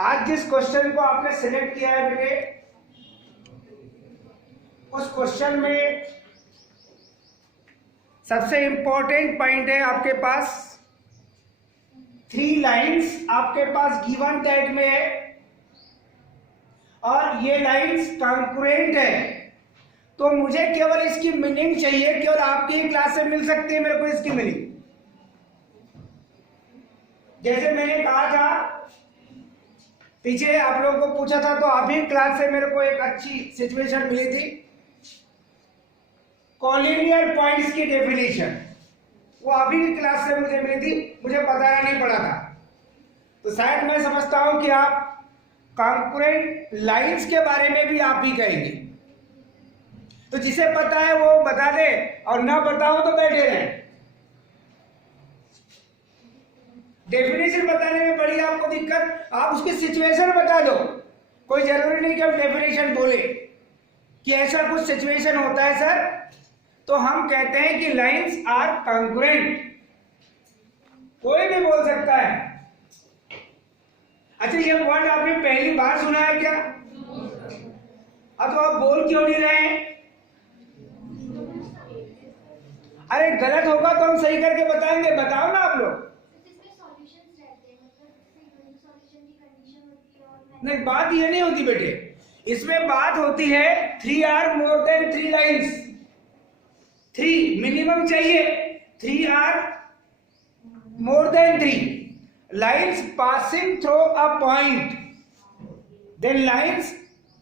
आज जिस क्वेश्चन को आपने सिलेक्ट किया है बेटे, उस क्वेश्चन में सबसे इंपॉर्टेंट पॉइंट है आपके पास 3 लाइंस आपके पास गिवन टैग में है और ये लाइंस कॉन्करेंट है। तो मुझे केवल इसकी मीनिंग चाहिए, केवल आपकी क्लास से मिल सकती है मेरे को इसकी मीनिंग। जैसे मैंने कहा था पीछे आप लोगों को पूछा था, तो अभी क्लास से मेरे को एक अच्छी सिचुएशन मिली थी। कॉलिनियर पॉइंट्स की डेफिनेशन वो अभी की क्लास से मुझे मिली थी, मुझे बताना नहीं पड़ा था। तो शायद मैं समझता हूं कि आप कॉन्करेंट लाइंस के बारे में भी आप ही कहेंगे। तो जिसे पता है वो बता दे और ना बताओ तो बैठे रहे। डेफिनेशन बताने में बड़ी आपको दिक्कत, आप उसकी सिचुएशन बता दो। कोई जरूरी नहीं कि हम डेफिनेशन बोले कि ऐसा कुछ सिचुएशन होता है सर, तो हम कहते हैं कि लाइंस आर कॉन्करेंट। कोई भी बोल सकता है। अच्छा, ये वर्ड आपने पहली बार सुना है क्या? अब तो आप बोल क्यों नहीं रहे हैं? अरे गलत होगा तो हम सही करके बताएंगे, बताओ ना आप लोग। नहीं, बात ये नहीं होती बेटे, इसमें बात होती है 3 are more than 3 lines. 3 minimum चाहिए, 3 are more than 3 lines passing through a point, then lines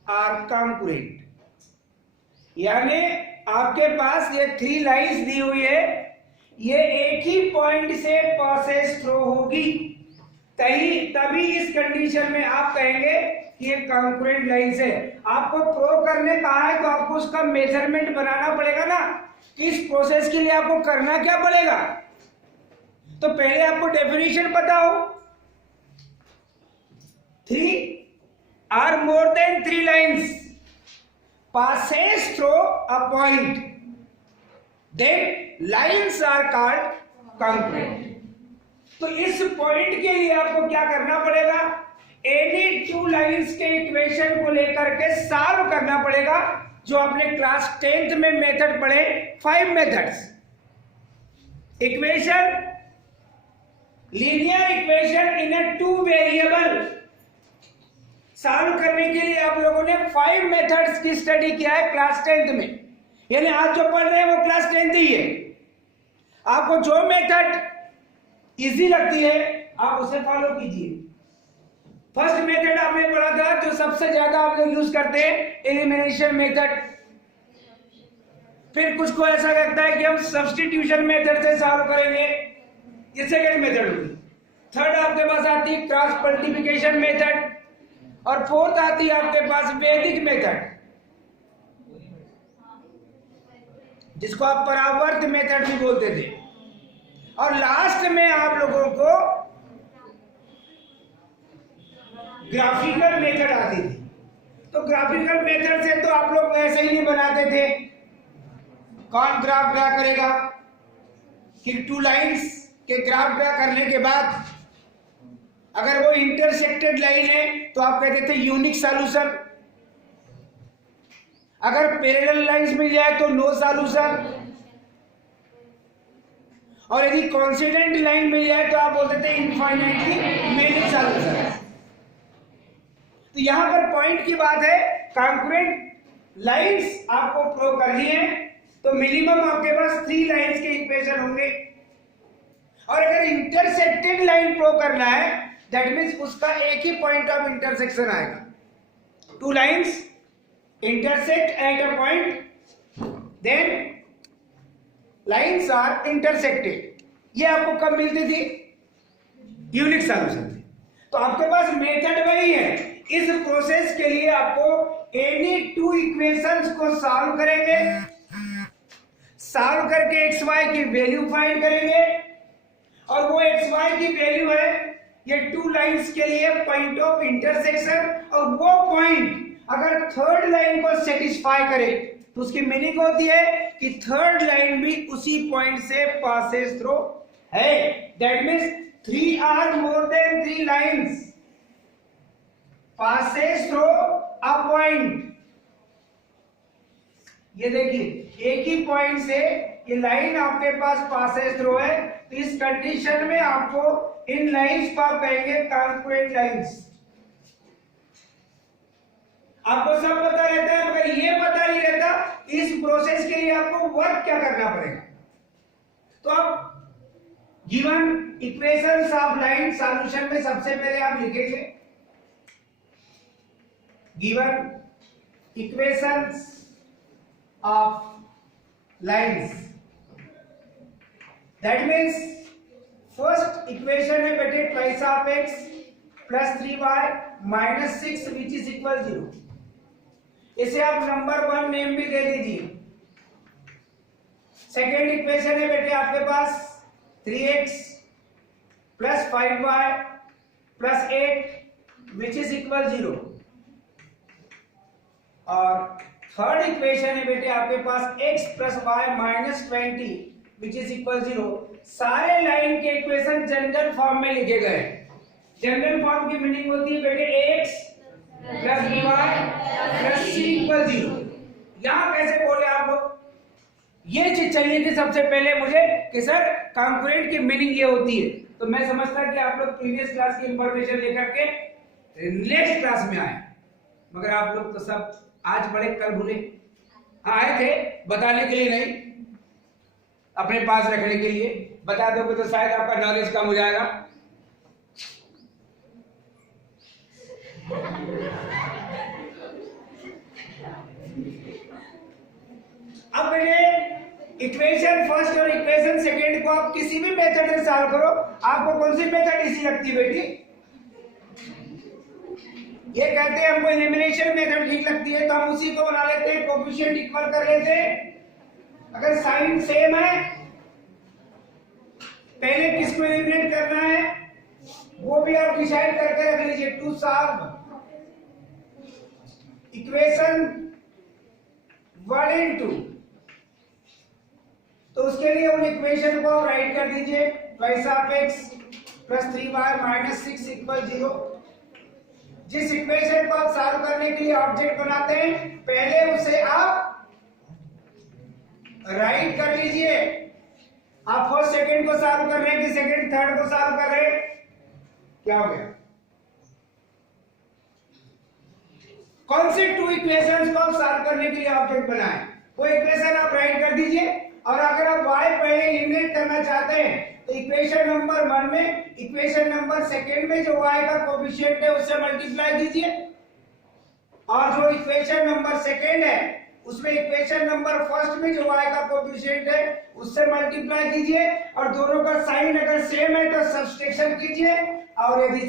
are concurrent. यानी आपके पास ये 3 लाइन्स दी हुई है, ये एक ही पॉइंट से पासेस थ्रू होगी, तभी इस कंडीशन में आप कहेंगे कि ये कॉन्करेंट लाइन्स है। आपको प्रूव करने कहा है तो आपको उसका मेजरमेंट बनाना पड़ेगा ना कि इस प्रोसेस के लिए आपको करना क्या पड़ेगा। तो पहले आपको डेफिनेशन पता हो, 3 are more than 3 lines passes through a point, then lines are called congruent। तो इस पॉइंट के लिए आपको क्या करना पड़ेगा? एनी 2 लाइंस के इक्वेशन को लेकर के सॉल्व करना पड़ेगा, जो आपने क्लास 10th में मेथड पढ़े, 5 methods. Equation, linear equation in A 2 variable solve करने के लिए आप लोगों ने 5 मेथड्स की स्टडी किया है क्लास 10th में। यानी आज जो पढ़ रहे हैं वो क्लास 10th ही है। आपको जो मेथड इजी लगती है आप उसे फॉलो कीजिए। फर्स्ट मेथड आपने पढ़ा था जो सबसे ज्यादा आप लोग यूज करते हैं, एलिमिनेशन मेथड। फिर कुछ को ऐसा लगता है कि हम सब्स्टिट्यूशन मेथड से सॉल्व करेंगे, ये सेकंड मेथड होगी। थर्ड आपके पास आती है क्रॉस मल्टीप्लिकेशन मेथड, और फोर्थ आती है आपके पास वैदिक मेथड, जिसको आप परावर्त मेथड भी बोलते थे। और लास्ट में आप लोगों को ग्राफिकल मेथड आती थी। तो ग्राफिकल मेथड से तो आप लोग ऐसे ही नहीं बनाते थे। कौन ग्राफ ड्रा करेगा कि 2 लाइंस के ग्राफ ड्रा करने के बाद अगर वो इंटरसेक्टेड लाइन है तो आप कहते थे यूनिक सॉल्यूशन, अगर पैरेलल लाइंस मिल जाए तो नो सॉल्यूशन, और यदि कोइंसिडेंट लाइन मिल जाए तो आप बोलते थे इनफाइनाइटली मेनी सॉल्यूशन। तो यहां पर पॉइंट की बात है, कॉन्करेंट लाइंस आपको प्रूव करनी है तो मिनिमम आपके पास 3 लाइंस के इक्वेशन होंगे। और अगर इंटरसेक्टेड लाइन प्रूव करना है, दैट मीन्स उसका एक ही पॉइंट ऑफ इंटरसेक्शन आएगा। 2 lines intersect at a point, then lines are intersected। ये आपको कब मिलती थी? यूनिक सॉल्यूशन थी। तो आपके पास मेथड वही है। इस प्रोसेस के लिए आपको एनी 2 इक्वेशंस को सॉल्व करेंगे, सॉल्व करके एक्स वाई की वैल्यू फाइंड करेंगे, और वो एक्स वाई की वैल्यू है ये 2 लाइंस के लिए पॉइंट ऑफ इंटरसेक्शन। और वो पॉइंट अगर थर्ड लाइन को सेटिस्फाई करे तो उसकी मीनिंग होती है कि थर्ड लाइन भी उसी पॉइंट से पासेस थ्रू है। That means 3 are more than 3 लाइंस passes through a point. ये देखिए एक ही पॉइंट से ये लाइन आपके पास पासेस थ्रू है, तो इस कंडीशन में आपको इन लाइंस को आप कहेंगे कॉन्ग्रुएंट लाइंस। आपको सब पता रहता है, मगर ये पता नहीं रहता इस प्रोसेस के लिए आपको वर्क क्या करना पड़ेगा। तो अब given equations of line solution में सबसे पहले आप लिखेंगे given equations of lines. That means first equation है बेटे twice of x plus 3y minus 6 which is equal 0। इसे आप नंबर 1 नेम भी दे दीजिए। सेकेंड इक्वेशन है बेटे आपके पास 3x plus 5y plus 8 which is equal 0। और थर्ड इक्वेशन है बेटे आपके पास x plus y minus 20 which is equal 0। सारे लाइन के इक्वेशन जनरल फॉर्म में लिखे गए। जनरल फॉर्म की मीनिंग होती है बेटे x plus y plus c equal 0। यहां कैसे बोले आप लोग, ये चीज चाहिए थी सबसे पहले मुझे कि सर कॉन्ग्रुएंट की मीनिंग ये होती है। तो मैं समझता कि आप लोग प्रीवियस क्लास की इंफॉर्मेशन लेकर के नेक्स्ट क्लास में आए, मगर आप लोग तो सब आज बड़े कल भूले। आए थे बताने के लिए नहीं, अपने पास रखने के लिए। बता दोगे तो शायद आपका नॉलेज कम हो जाएगा। अब बेटे इक्वेशन फर्स्ट और इक्वेशन सेकेंड को आप किसी भी मेथड से सॉल्व करो, आपको कौन सी मेथड इजी लगती है बेटी? ये कहते हैं हमको एलिमिनेशन मेथड ठीक लगती है, तो हम उसी को बना लेते हैं, कोएफिशिएंट इक्वल कर लेते हैं। अगर साइन सेम है, पहले किसको एलिमिनेट करना है वो भी आप डिसाइड करके रख लीजिए। टू सॉल्व इक्वेशन 1 and 2, तो उसके लिए उन इक्वेशन को राइट कर दीजिए। Twice of x plus 3y minus 6 equal 0। जिस इक्वेशन को आप सॉल्व करने के लिए ऑब्जेक्ट बनाते हैं, पहले उसे आप राइट कर लीजिए। आप फर्स्ट सेकंड को सॉल्व कर रहे हैं कि सेकंड थर्ड को सॉल्व कर रहे हैं, क्या हो गया? कौन से टू इक्वेशंस को आप सॉल्व करने के लिए ऑब्जेक्ट बनाएं, वो इक्वेशन आप राइट कर दीजिए। और अगर आप y पहले एलिमिनेट करना चाहते हैं तो इक्वेशन नंबर 1 में इक्वेशन नंबर सेकेंड में जो y का कोएफिशिएंट है उससे मल्टीप्लाई कीजिए, और जो इक्वेशन नंबर सेकेंड है उसमें इक्वेशन नंबर फर्स्ट में जो y का कोएफिशिएंट है उससे मल्टीप्लाई कीजिए, और दोनों का साइन अगर सेम है तो सब्सट्रैक्शन कीजिए, और यदि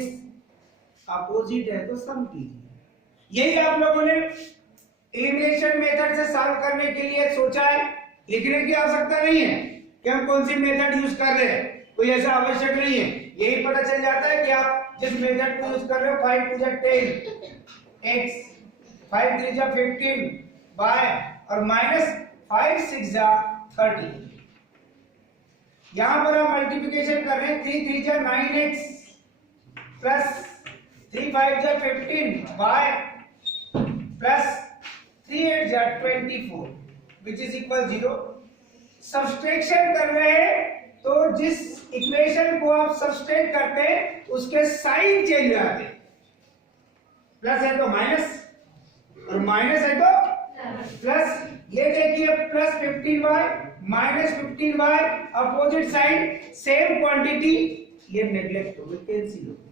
अपोजिट है तो सम कीजिए। यही आप लोगों ने एलिमिनेशन मेथड से सॉल्व करने के लिए सोचा है। लिखने की आवश्यकता नहीं है कि हम कौन सी मेथड यूज कर रहे हैं, कोई ऐसा आवश्यक नहीं है। यही पता चल जाता है कि आप जिस मेथड को यूज कर रहे हो, 5 2 10 x 5 3 15 y और माइनस 5 6 30। यहां पर हम मल्टीप्लिकेशन कर रहे हैं। 3 3 9x plus 3 5 15 y plus 3 8 24 which is equal 0। Subtraction कर रहे हैं तो जिस इक्वेशन को आप सब्सट्रैक्ट करते हैं उसके साइन चेंज हो जाते हैं। प्लस है तो माइनस और माइनस है तो प्लस। ये देखिए plus 15y minus 15y opposite sign same quantity, ये नेग्लेक्ट हो गई, कैंसिल हो गई।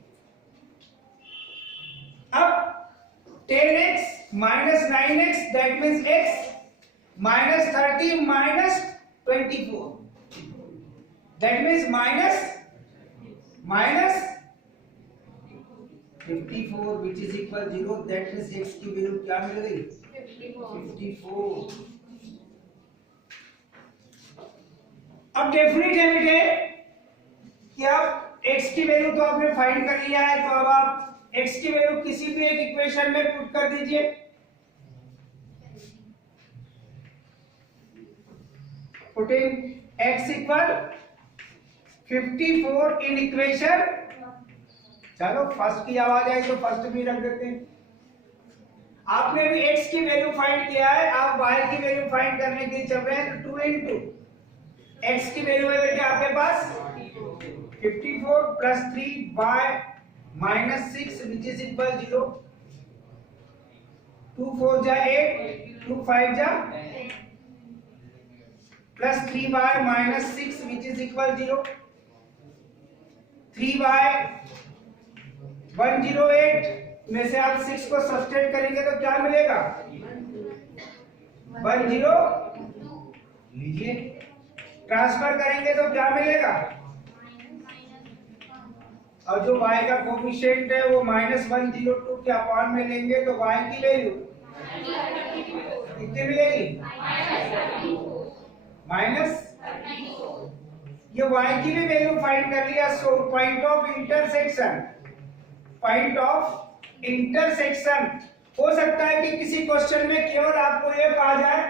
अब 10x minus 9x that means x minus 30 minus 24 that means minus 54 which is equal 0। That means x की वैल्यू क्या मिल गई? 54। अब डेफिनेट है बेटे कि आप x की वैल्यू तो आपने फाइंड कर लिया है, तो अब आप x की वैल्यू किसी भी एक इक्वेशन में पुट कर दीजिए। Putting x equal 54 in equation चलो फर्स्ट की आवाज आई तो फर्स्ट भी रख देते हैं। आपने भी x की वैल्यू फाइंड किया है, आप y की वैल्यू फाइंड करने के लिए चल रहे हैं, तो 2 इंटू x की वैल्यू है बेटे आपके पास 54 plus 3y minus 6 which is equal 0। 2 4 जा 8, 2 5 जा plus 3y minus 6 which is equal 0। 3y 108 में से आप 6 को सब्सट्रैक्ट करेंगे तो क्या मिलेगा 102। लीजिए ट्रांसफर करेंगे तो क्या मिलेगा, और जो y का कोफिशिएंट है वो -102 के अपॉन में लेंगे तो y की वैल्यू कितनी मिलेगी माइनस। ये y की भी वैल्यू फाइंड कर लिया। So point of intersection, point of intersection हो सकता है कि किसी क्वेश्चन में केवल आपको ये कहा जाए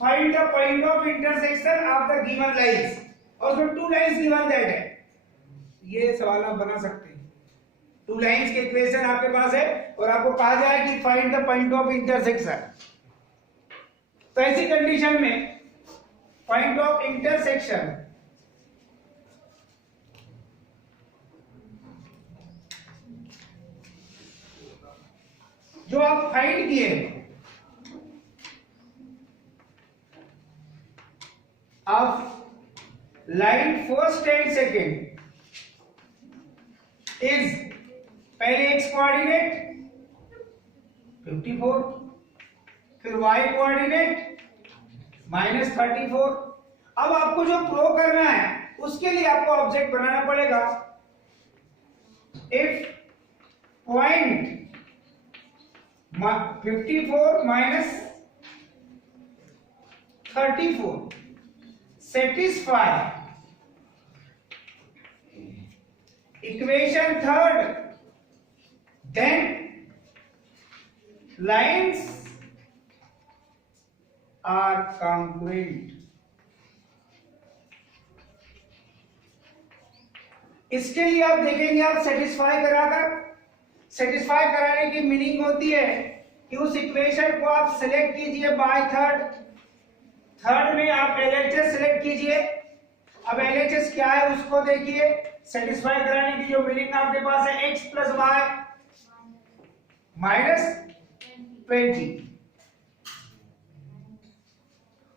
find the point of intersection of the given lines, और उसमें 2 लाइंस गिवन दैट है। ये सवाल आप बना सकते हैं। 2 लाइंस के इक्वेशन आपके पास है और आपको कहा जाए कि find the point of intersection, तो ऐसी कंडीशन में पॉइंट ऑफ इंटरसेक्शन जो आप फाइंड किए अब line first and second is पहले x कोऑर्डिनेट 54, फिर y कोऑर्डिनेट -34। अब आपको जो प्रो करना है उसके लिए आपको ऑब्जेक्ट बनाना पड़ेगा। If point 54 minus 34 satisfy equation third, then lines are congruent। इसके लिए आप देखेंगे, आप सेटिस्फाई कराकर, सेटिस्फाई कराने की मीनिंग होती है कि उस इक्वेशन को आप सिलेक्ट कीजिए बाय थर्ड में आप LHS सिलेक्ट कीजिए। अब LHS क्या है उसको देखिए, सेटिस्फाई कराने की जो मीनिंग आपके पास है x प्लस वाई -20,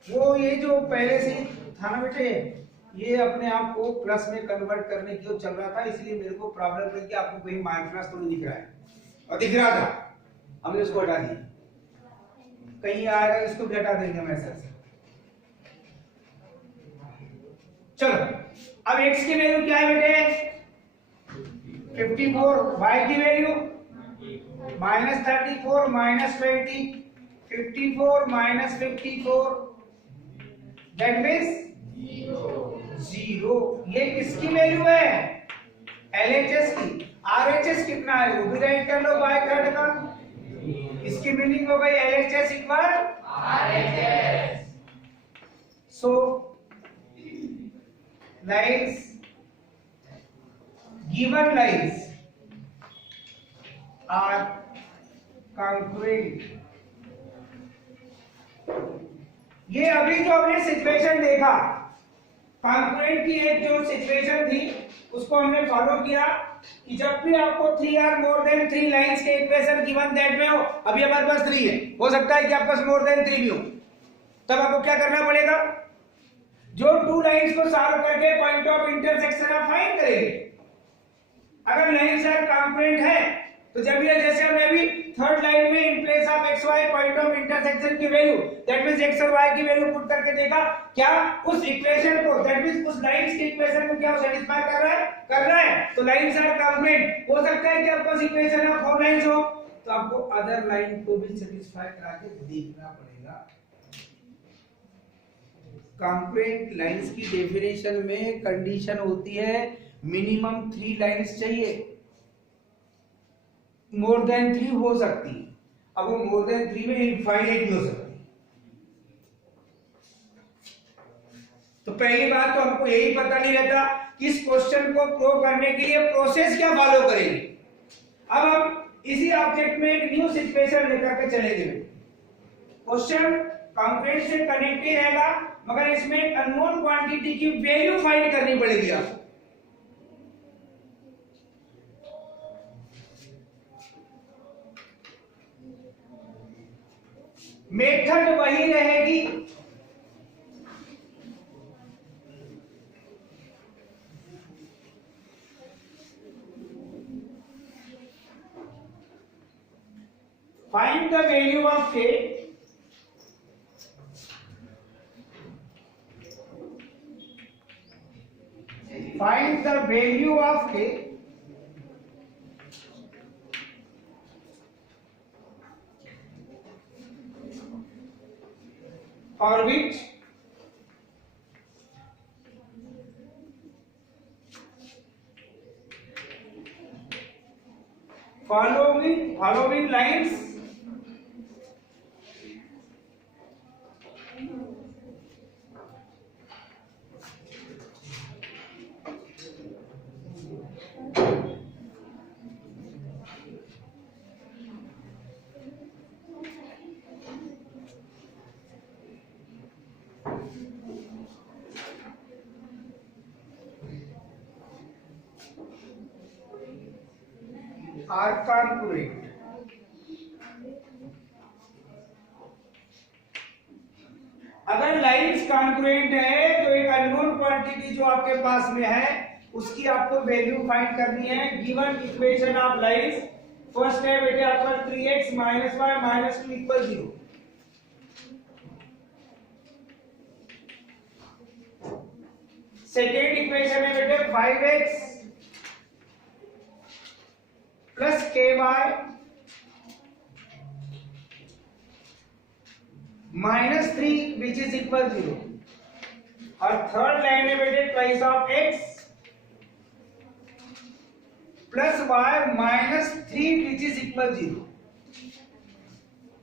वो ये जो पहले से था ना बेटे, ये अपने आप को प्लस में कन्वर्ट करने की चल रहा था, इसलिए मेरे को प्रॉब्लम है कि आपको कहीं माइनस तो नहीं दिख रहा है, और दिख रहा था हमने उसको हटा दिया। कहीं आएगा इसको भी हटा देंगे मैसेज। चलो अब x की वैल्यू क्या है बेटे 54, y की वैल्यू -34 -20, 54 -54 दैट मींस 0। ये किसकी वैल्यू है LHS की। RHS कितना है वो भी राइट कर लो बाय थर्ड का। इसकी मीनिंग हो गई LHS equal RHS। So lines, given lines are congruent। ये अभी जो हमने सिचुएशन देखा, कॉन्ग्रुएंट की एक जो सिचुएशन थी उसको हमने फॉलो किया कि जब भी आपको 3 or more than 3 लाइंस के इक्वेशन गिवन दैट में हो, अभी हमारे पास 3 है, हो सकता है कि आपके पास मोर देन 3 भी हो, तब आपको क्या करना पड़ेगा, जो 2 लाइंस को सॉल्व करके पॉइंट ऑफ इंटरसेक्शन आप फाइंड करेंगे। अगर लाइंस आर कॉन्ग्रुएंट है तो जब ये जैसे हमने अभी थर्ड लाइन में in place of x y point of intersection की वैल्यू दैट मींस एक्स और वाई की वैल्यू पुट करके देखा क्या उस इक्वेशन को दैट मींस उस लाइंस के इक्वेशन को क्या सेटिस्फाई कर रहा है, तो लाइंस आर कॉन्ग्रुएंट। हो सकता है कि आपके पास इक्वेशन में 4 लाइंस हो तो आपको अदर लाइन को भी सेटिस्फाई करा के देखना पड़ेगा। कॉन्ग्रुएंट लाइंस की डेफिनेशन में कंडीशन होती है मिनिमम 3 लाइंस चाहिए, मोर देन 3 हो सकती, अब वो मोर देन 3 में इनफाइनाइट भी हो सकती। तो पहली बात तो हमको यही पता नहीं रहता कि इस क्वेश्चन को प्रूव करने के लिए प्रोसेस क्या फॉलो करेंगे। अब हम इसी ऑब्जेक्ट में एक न्यू सिचुएशन लेकर के चलेंगे। क्वेश्चन कॉन्क्रीट से कनेक्ट ही रहेगा, मगर इसमें एक अननोन क्वांटिटी की वैल्यू फाइंड करनी पड़ेगी आपको। मेथड वही रहेगी, find the value of k, find the value of k for which following lines are congruent। अगर लाइंस कॉन्ग्रुएंट है तो एक अननोन क्वांटिटी जो आपके पास में है उसकी आपको वैल्यू फाइंड करनी है। Given equation of lines, first है बेटे आपका 3x - y - 2 = 0। सेकेंड इक्वेशन है बेटे 5x plus ky minus 3 which is equal 0। और थर्ड लाइन है बेटे twice of x plus y minus 3 which is equal 0।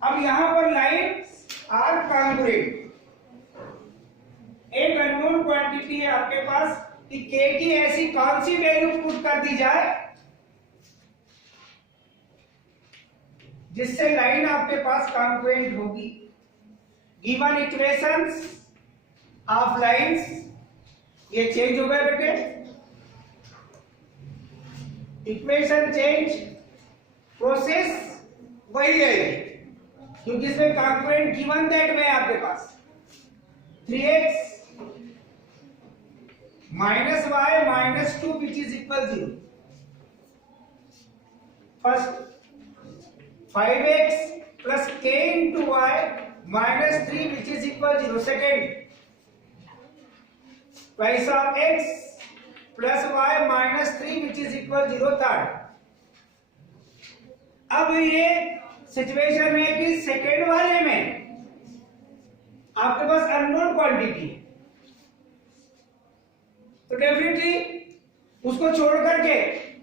अब यहां पर लाइन्स आर कॉन्ग्रुएंट। एक अननोन क्वांटिटी है आपके पास कि k की ऐसी कौन सी वैल्यू पुट कर दी जाए जिससे लाइन आपके पास कॉन्ग्रुएंट होगी। गिवन इक्वेशंस ऑफ लाइंस, ये चेंज हो गए बेटे, इक्वेशन चेंज, प्रोसेस वही रहेगी क्योंकि इसमें कॉन्ग्रुएंट गिवन दैट में आपके पास 3x minus y minus 2 which is equal 0। first 5x plus k into y minus 3 which is equal 0। second twice of x plus y minus 3 which is equal 0। third, अब ये situation है कि second वाले में आपके पास अननोन क्वांटिटी है तो definitely उसको छोड़ करके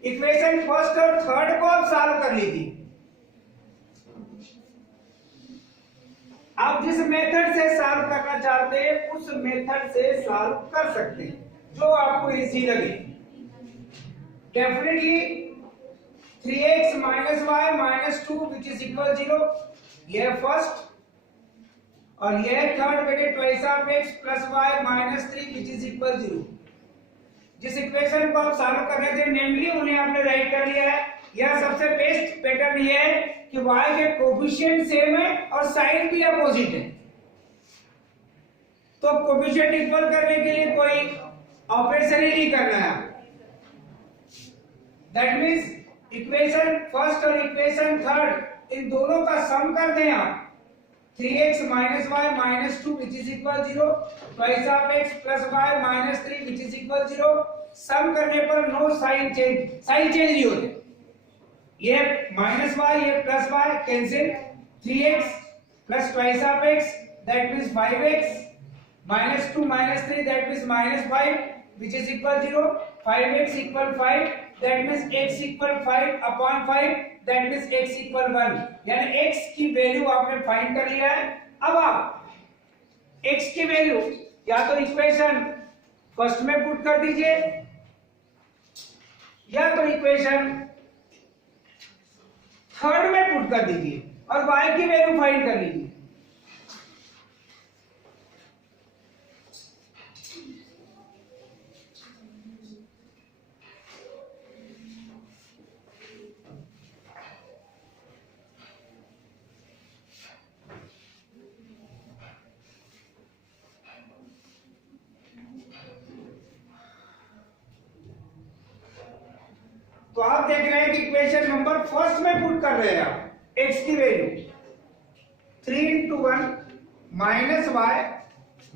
इक्वेशन फर्स्ट और थर्ड को आप सॉल्व कर लीजिए। आप जिस मेथड से सॉल्व करना चाहते हैं उस मेथड से सॉल्व कर सकते हैं जो आपको इजी लगे। Definitely 3x minus y minus 2 which is equal 0, यह फर्स्ट, और यह थर्ड बेटे twice of x plus y minus 3 which is equal 0। जिस इक्वेशन को आप सॉल्व कर रहे थे नेमली उन्हें आपने राइट कर लिया है। यह सबसे बेस्ट पैटर्न ये है कि y के कोफिशिएंट सेम है और साइन भी अपोजिट है, तो कोफिशिएंट इक्वल करने के लिए कोई ऑपरेशन ही नहीं करना है। दैट मींस इक्वेशन फर्स्ट और इक्वेशन थर्ड इन दोनों का सम कर दें आप, 3x minus y minus 2 which is equal 0, twice of x plus y minus 3 which is equal 0। Sum करने पर no sign change, sign change नहीं होते। ये माइनस y, ये plus y cancel, 3x plus twice of x that means 5x minus 2 minus 3 that means minus 5 which is equal 0, 5x equal 5 that means x equal 5 upon 5 that means x equal 1। यानी x की value आपने find कर लिया है। अब आप x की value या तो इक्वेशन फर्स्ट में पुट कर दीजिए या तो इक्वेशन पुट कर दीजिए और y की वैल्यू फाइंड कर लीजिए। तो आप देख रहे हैं कि इक्वेशन नंबर फर्स्ट में पुट कर रहे हैं आप x की value 3 into 1 minus y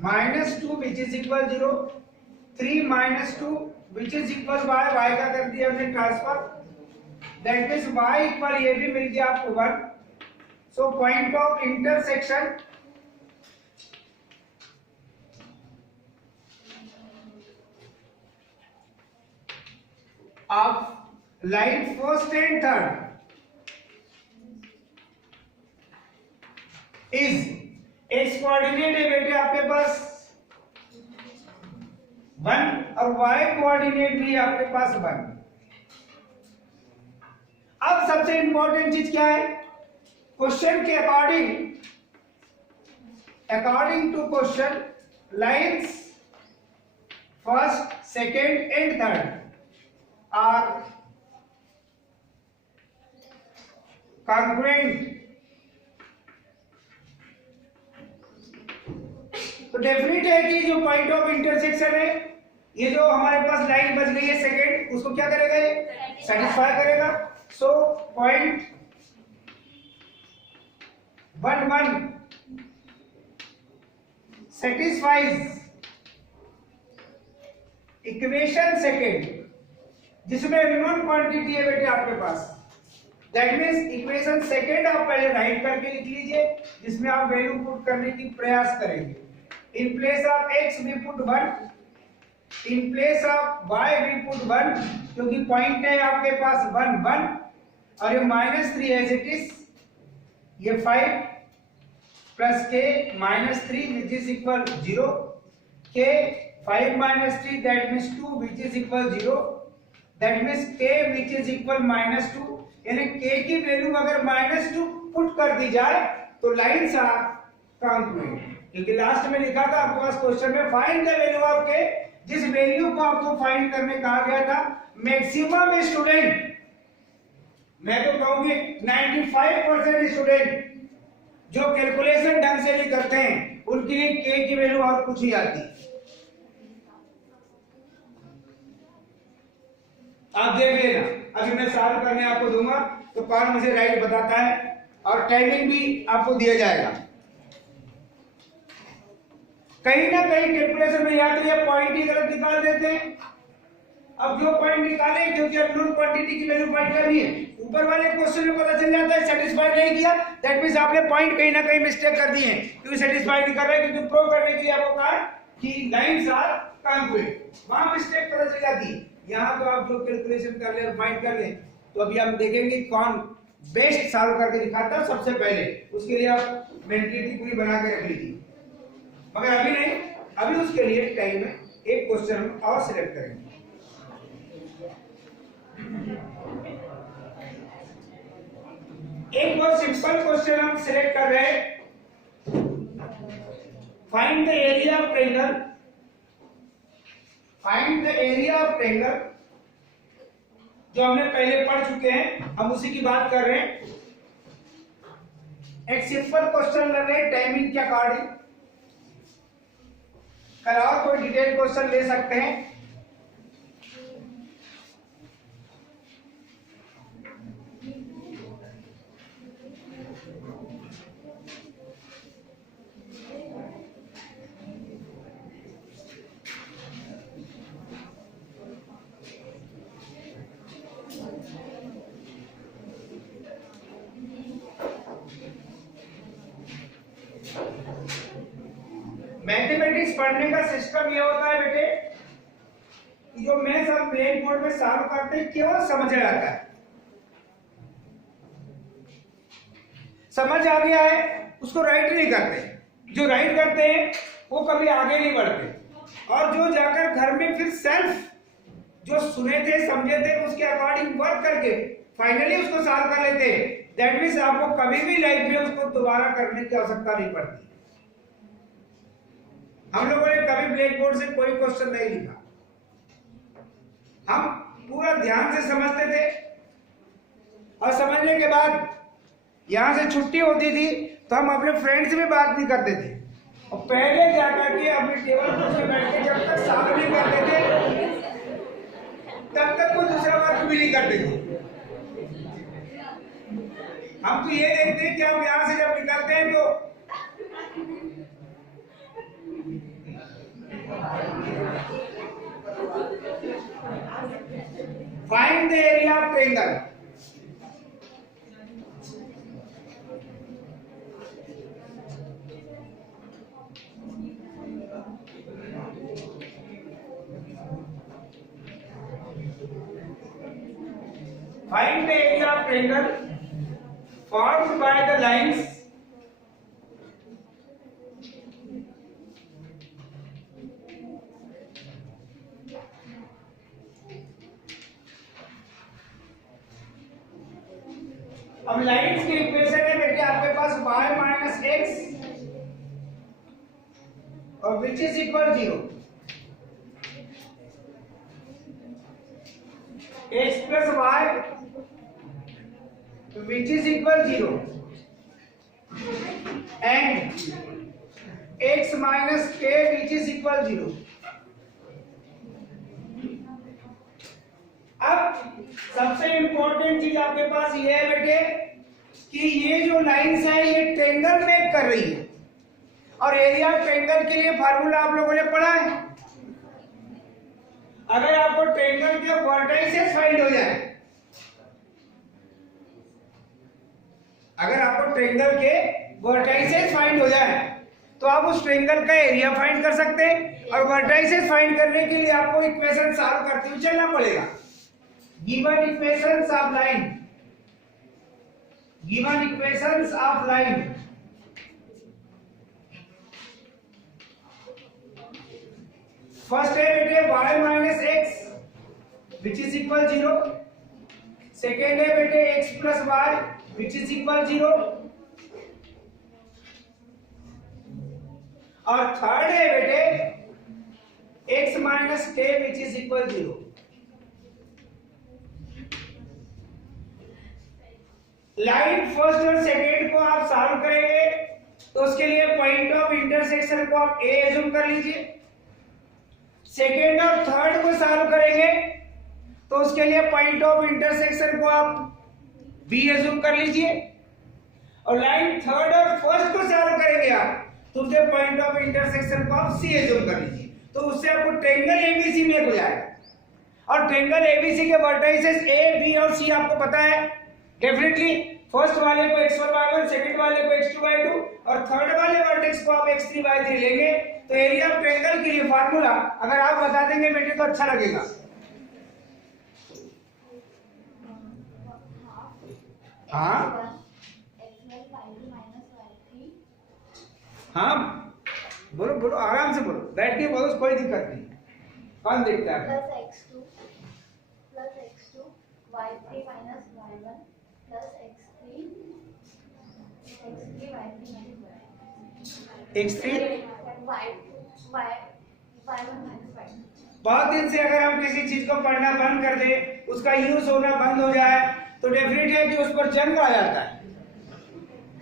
minus 2 which is equal 0, 3 minus 2 which is equal y, y का कर दिया हमने transfer, that means y equal ये भी मिल गया आपको 1। So point of intersection of line first and third is x coordinate है बेटे आपके पास 1 और y कोऑर्डिनेट भी आपके पास 1। अब सबसे इंपॉर्टेंट चीज क्या है, क्वेश्चन के according to question lines first second and third are congruent। तो डेफिनेट है कि जो पॉइंट ऑफ इंटरसेक्शन है, ये जो हमारे पास लाइन बच गई है सेकेंड, उसको क्या करेगा, ये सेटिस्फाई करेगा। So point 1 1 satisfies equation second, जिसमें रिनोन क्वांटिटी है बेटे आपके पास। दैट मीन्स इक्वेशन सेकेंड आप पहले राइट करके लिख लीजिए, जिसमें आप वैल्यू पुट करने की प्रयास करेंगे। इन place of x we put 1, in place of y we put 1, क्योंकि पॉइंट है आपके पास 1 1 और ये -3 एज इट इज, ये 5 plus k -3 which is equal 0, k 5 -3 that means 2 which is equal 0, that means k which is equal -2, यानी k की value अगर -2 put कर दी जाए तो लाइंस आर कॉन्ग्रुएंट। क्योंकि लास्ट में लिखा था आपके पास क्वेश्चन में find the value of k, जिस वैल्यू को आपको फाइंड करने कहा गया था। मैक्सिमम स्टूडेंट, मैं तो कहूंगी 95% स्टूडेंट जो कैलकुलेशन ढंग से नहीं करते हैं, उनके लिए k की वैल्यू और कुछ ही आती है। आप देख लेना, अभी मैं सॉल्व करने आपको दूंगा तो कौन मुझे राइट बताता है, और टाइमिंग भी आपको दिया जाएगा। कहीं ना कहीं कैलकुलेशन में या तो ये पॉइंट ही गलत निकाल देते हैं। अब जो पॉइंट निकाले, क्योंकि अननोन क्वांटिटी की वैल्यू पॉइंट करनी है, ऊपर वाले क्वेश्चन में पता चल जाता है सेटिस्फाई नहीं किया, दैट मींस आपने पॉइंट कहीं ना कहीं मिस्टेक कर दी है, क्योंकि सेटिस्फाई नहीं कर रहे, क्योंकि प्रूव करने के लिए आपको कहा कि लाइंस आर कॉन्ग्रुएंट, वहां मिस्टेक पता चल जाती है। यहाँ तो आप जो कैलकुलेशन कर ले और फाइंड कर ले, तो अभी हम देखेंगे कौन बेस्ट सॉल्व करके दिखाता है सबसे पहले। उसके लिए आप मेंटलिटी पूरी बना के रख लीजिए, मगर अभी नहीं, अभी उसके लिए टाइम है, एक क्वेश्चन और सिलेक्ट करेंगे। एक बहुत सिंपल क्वेश्चन हम सिलेक्ट कर रहे हैं, find the area of triangle, find the area of triangle, जो हमने पहले पढ़ चुके हैं, हम उसी की बात कर रहे हैं। एक सिंपल क्वेश्चन लग रहे हैं टाइमिंग के अकॉर्डिंग, कल और कोई डिटेल क्वेश्चन ले सकते हैं। मैथमेटिक्स पढ़ने का सिस्टम ये होता है बेटे कि जो मैथ्स हम ब्लैक बोर्ड में सॉल्व करते हैं केवल समझ आ जाता है, समझ आ गया है उसको राइट नहीं करते, जो राइट करते हैं वो कभी आगे नहीं बढ़ते, और जो जाकर घर में फिर सेल्फ जो सुने थे समझे थे उसके अकॉर्डिंग वर्क करके फाइनली उसको सॉल्व कर लेते हैं। दैट मीन्स आपको कभी भी लाइफ में उसको दोबारा करने की आवश्यकता नहीं पड़ती। हम लोगों ने कभी ब्लैक बोर्ड से कोई क्वेश्चन नहीं लिखा, हम पूरा ध्यान से समझते थे और समझने के बाद यहां से छुट्टी होती थी तो हम अपने फ्रेंड से भी बात नहीं करते थे और पहले जाकर के अपने टेबल पर से बैठ के जब तक सॉल्व नहीं करते थे तब तक कोई दूसरा वर्क भी नहीं करते थे। हम तो ये देखते हैं कि हम यहां से जब निकलते हैं तो find the area of triangle. Find the area of triangle formed by the lines अब लाइन्स की इक्वेशन है बेटे आपके पास y माइनस एक्स और विच is equal 0, x plus y which is equal 0 and x minus k which is equal 0। अब सबसे important चीज आपके पास ये है बेटे कि ये जो लाइंस है ये ट्रायंगल मेक कर रही है और एरिया ट्रायंगल के लिए फार्मूला आप लोगों ने पढ़ा है। अगर आपको ट्रायंगल के वर्टाइसेस फाइंड हो जाए, अगर आपको ट्रायंगल के वर्टाइसेस फाइंड हो जाए तो आप उस ट्रायंगल का एरिया फाइंड कर सकते हैं और वर्टाइसेस फाइंड करने के लिए आपको इक्वेशन सॉल्व करते हुए चलना पड़ेगा। Given equations of line, given equations of line first है बेटे y minus x which is equal 0, second है बेटे x plus y which is equal 0 और थर्ड है बेटे x minus k which is equal 0। Line first और second को आप सॉल्व करेंगे तो उसके लिए पॉइंट ऑफ इंटरसेक्शन को आप a एज्यूम कर लीजिए, सेकेंड और थर्ड को सॉल्व करेंगे तो उसके लिए पॉइंट ऑफ इंटरसेक्शन को आप बी एज्यूम कर लीजिए और लाइन थर्ड और फर्स्ट को सॉल्व करेंगे आप तो उसके पॉइंट ऑफ इंटरसेक्शन को आप सी एज्यूम कर लीजिए तो उससे आपको ट्रायंगल एबीसी मेक हो जाएगा। और ट्रायंगल एबीसी के वर्टाइसेस ए बी और सी आपको पता है डेफिनेटली, फर्स्ट वाले को x1 y1, सेकंड वाले को x2 y2 और थर्ड वाले वर्टेक्स को आप x3 y3 लेंगे तो एरिया ऑफ ट्रायंगल के लिए फार्मूला अगर आप बता देंगे बेटे तो अच्छा लगेगा। हाँ हाँ बोलो बोलो आराम से बोलो, बैठ के बोलो, कोई दिक्कत नहीं। कौन देखता है? Plus x2 y3 minus y1 plus x3 y3 x3 y1 minus y2। बहुत दिन से अगर हम किसी चीज को पढ़ना बंद कर दे, उसका यूज होना बंद हो जाए तो डेफिनेट है कि उस पर जंग आ जाता है।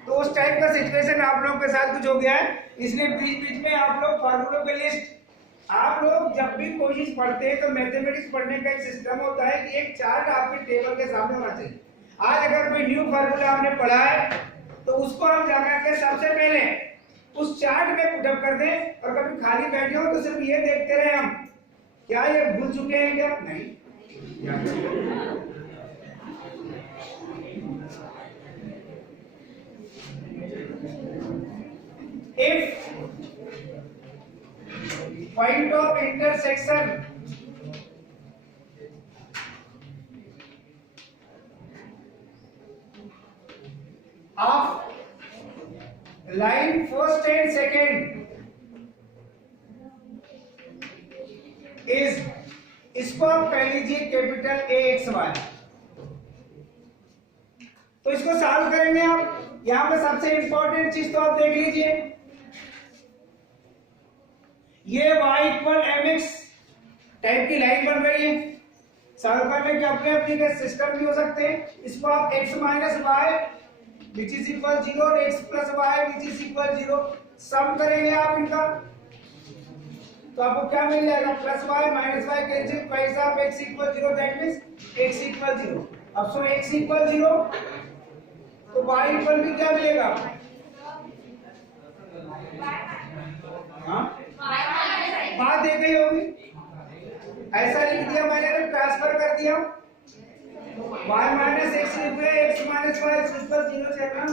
तो उस टाइप का सिचुएशन आप लोगों के साथ कुछ हो गया है, इसलिए बीच बीच में आप लोग फार्मूलों की लिस्ट, आप लोग जब भी कोई चीज पढ़ते हैं तो मैथमेटिक्स पढ़ने का एक सिस्टम होता है कि एक चार्ट आपके टेबल के सामने होना चाहिए। आज अगर कोई न्यू फार्मूला आपने पढ़ा है तो उसको हम जाकर के सबसे पहले उस चार्ट में पुटअप कर दें और कभी खाली बैठे हो तो सिर्फ ये देखते रहे हम क्या ये भूल चुके हैं क्या नहीं। If point of intersection of line first and second is, इसको आप कह लीजिए कैपिटल AXY, तो इसको सॉल्व करेंगे आप। यहाँ पे सबसे इंपॉर्टेंट चीज तो आप देख लीजिए, ये y इक्वल mx टाइप की लाइन बन रही है। सॉल्व करने के अपने अपने के सिस्टम भी हो सकते हैं। इसको आप x minus y which is equal 0 और x plus y which is equal 0 sum करेंगे आप इनका, तो आपको क्या मिल जाएगा, plus y minus y cancel, प्राइस of x equal 0 that means x equal 0। अब सो x इक्वल 0 तो y इक्वल भी क्या मिलेगा, हाँ बात एक ही होगी। ऐसा लिख दिया मैंने तो ट्रांसफर कर दिया, y माइनस एक्स लिख रहे x माइनस वाई इक्वल 0 से ना,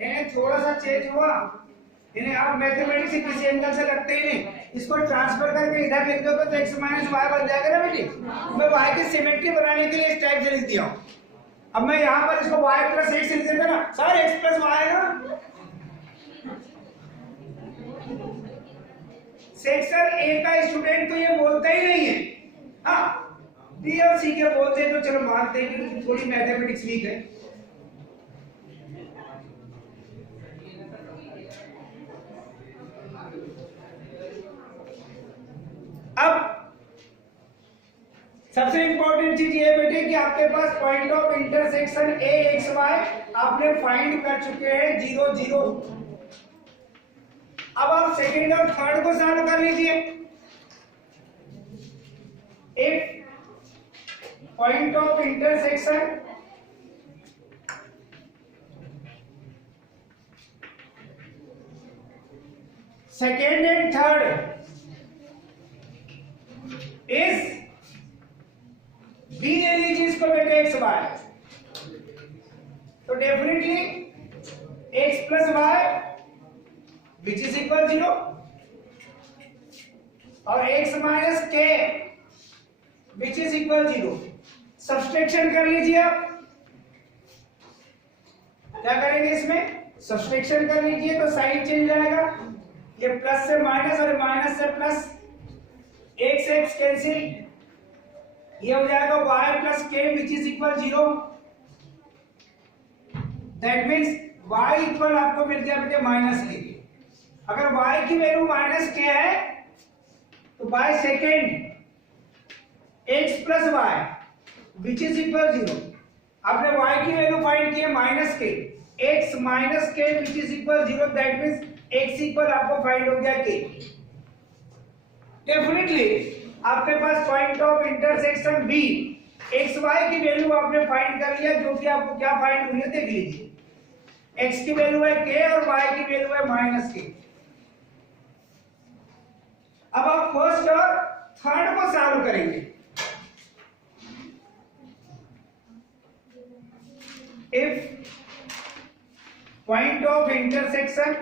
इन्हें थोड़ा सा चेंज हुआ, इन्हें आप मैथमेटिक्स से किसी एंगल से लगते ही नहीं, इसको ट्रांसफर करके इधर लिख दोगे तो x माइनस वाई बन जाएगा ना बेटी। मैं y की सिमेट्री बनाने के लिए इस टाइप से लिख दिया हूं। अब मैं यहाँ पर इसको y प्लस एक्स लिख देता ना, सर x प्लस वाई है ना। सेक्शन ए का स्टूडेंट तो ये बोलता ही नहीं है, हाँ बी और सी के बोलते हैं तो चलो मानते हैं कि थोड़ी मैथमेटिक्स वीक है। अब सबसे इंपॉर्टेंट चीज ये बेटे कि आपके पास point of intersection A x y आपने फाइंड कर चुके हैं 0 0। अब आप सेकंड और थर्ड को सॉल्व कर लीजिए। If point of intersection second and third is B ले लीजिए इसको बेटे एक्स वाई, तो definitely x plus y which is equal 0 और x minus k which is equal 0 subtraction कर लीजिए। आप क्या करेंगे, इसमें सब्सट्रैक्शन कर लीजिए तो साइन चेंज आएगा, ये प्लस से माइनस और माइनस से प्लस, x x कैंसिल, ये हो जाएगा y प्लस के which is equal 0। That means y equal आपको मिल गया बेटे माइनस के। अगर y की वैल्यू माइनस के है तो by second x plus y which is equal 0, आपने y की वैल्यू फाइंड की है माइनस के, x minus k which is equal 0 that means x equal आपको फाइंड हो गया k। डेफिनेटली आपके पास point of intersection b x y की वैल्यू आपने फाइंड कर लिया, जो कि आपको क्या फाइंड हुई है देख लीजिए, x की वैल्यू है k और y की वैल्यू है माइनस के। अब आप फर्स्ट और थर्ड को सॉल्व करेंगे। If point of intersection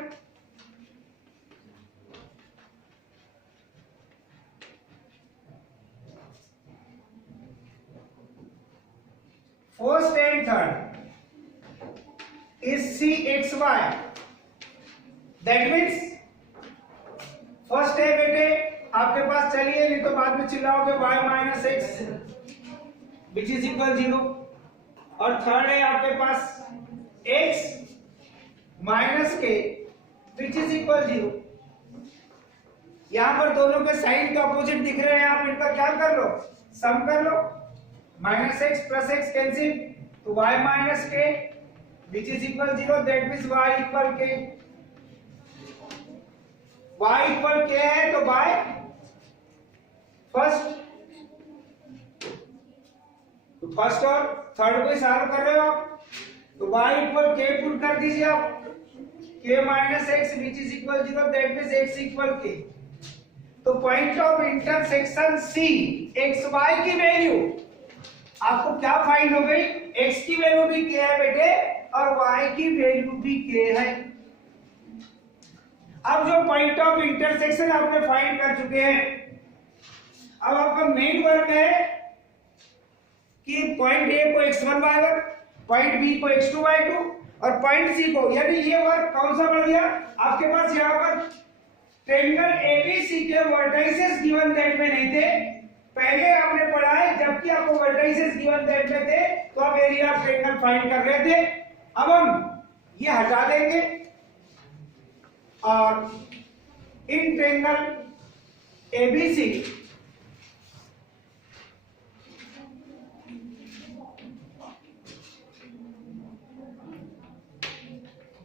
first and third is C x y, that means first है बेटे आपके पास, चलिए नहीं तो बाद में चिल्लाओगे, y minus x which is equal 0 और थर्ड है आपके पास x minus k which is equal 0। यहां पर दोनों के साइन के ऑपोजिट दिख रहे हैं, आप इनका क्या कर लो, सम कर लो, minus x plus x cancel, तो y minus k which is equal 0 that means y equal k. y equal k है तो बाय फर्स्ट और थर्ड को सॉल्व कर रहे हो आप, तो y इक्वल के पुट कर दीजिए आप, k minus x which is equal 0 that means x equal k. तो point of intersection c x y की वैल्यू आपको क्या फाइंड हो गई, x की वैल्यू भी k है बेटे और y की वैल्यू भी k है। अब जो पॉइंट ऑफ इंटरसेक्शन आपने फाइंड कर चुके हैं, अब आपका मेन वर्क है कि पॉइंट ए को x1 y1, पॉइंट बी को x2 y2 और पॉइंट सी को, यानी ये वर्क कौन सा बढ़ गया आपके पास, यहाँ पर ट्रायंगल एबीसी के वर्टाइसेस गिवन दैट में नहीं थे, पहले आपने पढ़ा है जबकि आपको वर्टिसेस गिवन दैट में थे तो आप एरिया ऑफ ट्रायंगल फाइंड कर रहे थे। अब हम ये हटा देंगे और इन ट्रायंगल एबीसी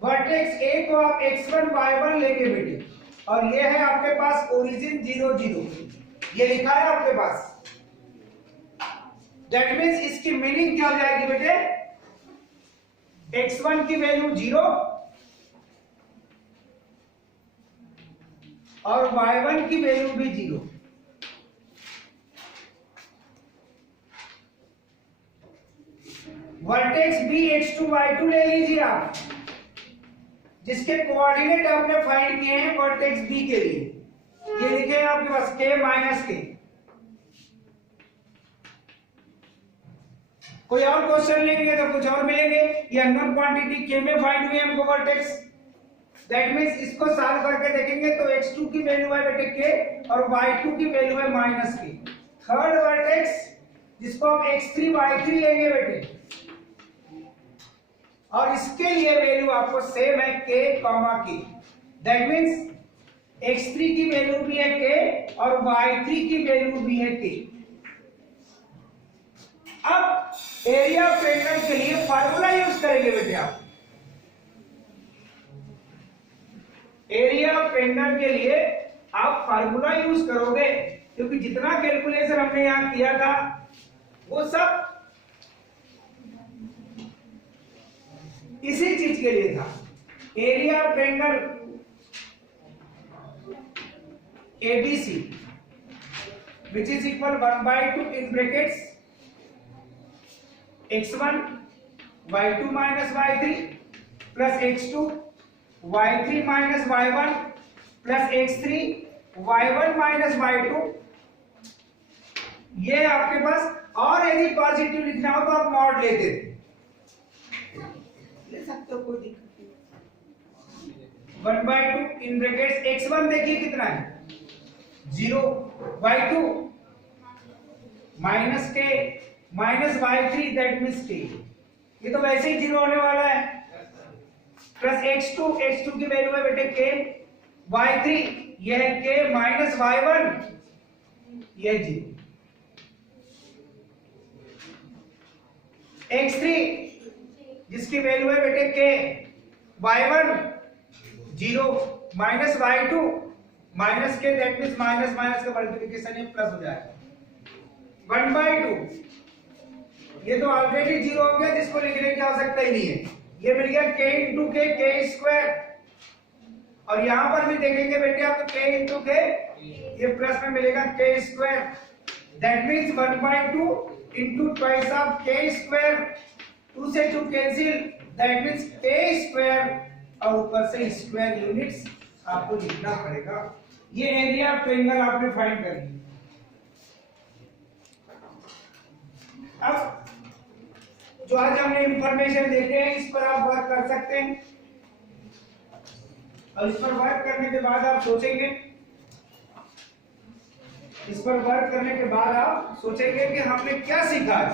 वर्टेक्स ए को आप x1 y1 लेके बेटे, और ये है आपके पास ओरिजिन 0 0, ये लिखा है आपके पास। दैट मीन्स इसकी मीनिंग क्या हो जाएगी बेटे, x1 की वैल्यू 0 और y1 की वैल्यू भी 0। वर्टेक्स बी x2 y2 ले लीजिए आप, जिसके कोऑर्डिनेट आपने फाइंड किए हैं वर्टेक्स बी के लिए, ये लिखे हैं आपके पास k माइनस के। कोई और क्वेश्चन लेंगे तो कुछ और मिलेंगे। ये अननोन क्वांटिटी k में फाइंड हुई है हमको वर्टेक्स। दैट मींस इसको सॉल्व करके देखेंगे तो x2 की वैल्यू है बेटे k और y2 की वैल्यू है माइनस k। थर्ड वर्टेक्स जिसको आप x3 y3 लेंगे बेटे, और इसके लिए वैल्यू आपको सेम है k, k। That means x3 की वैल्यू भी है k और y3 की वैल्यू भी है k। अब एरिया ऑफ ट्रायंगल के लिए फार्मूला यूज करेंगे बेटे आप। एरिया ऑफ ट्रायंगल के लिए आप फार्मूला यूज करोगे, क्योंकि जितना कैलकुलेशन हमने यहां किया था वो सब इसी चीज के लिए था। Area of triangle ABC which is equal 1/2 in brackets x1 y2 minus y3 plus x2 y3 minus y1 plus x3 y1 minus y2। ये आपके पास, और यदि पॉजिटिव लिखना हो तो आप मॉड लेते थे, ले सकते हो, कोई दिक्कत नहीं। 1/2 इन ब्रैकेट्स x1 देखिए कितना है 0, y2 minus k minus y3 that means k, ये तो वैसे ही 0 होने वाला है, प्लस x2 की वैल्यू है बेटे k, y3 ये है k माइनस y1 ये 0, x3 जिसकी वैल्यू है बेटे k, y1 0 minus y2 minus के, दैट मींस माइनस माइनस का मल्टीप्लिकेशन ये प्लस हो जाएगा 1/2। ये तो ऑलरेडी 0 हो गया, जिसको लिखने की आवश्यकता ही नहीं है। ये मिल गया k इंटू k स्क्वायर, और यहां पर भी देखेंगे बेटे आप तो k इंटू k, ये प्लस में मिलेगा k square. That means 1/2 into twice of k square, 2 से 2 cancel, that means k square, और ऊपर से स्क्वायर यूनिट्स आपको लिखना पड़ेगा। ये एरिया ऑफ ट्रायंगल आपने फाइंड कर लिया। अब जो आज हमने इंफॉर्मेशन देखे हैं इस पर आप वर्क कर सकते हैं, और इस पर वर्क करने के बाद आप सोचेंगे, इस पर वर्क करने के बाद आप सोचेंगे कि हमने क्या सीखा आज।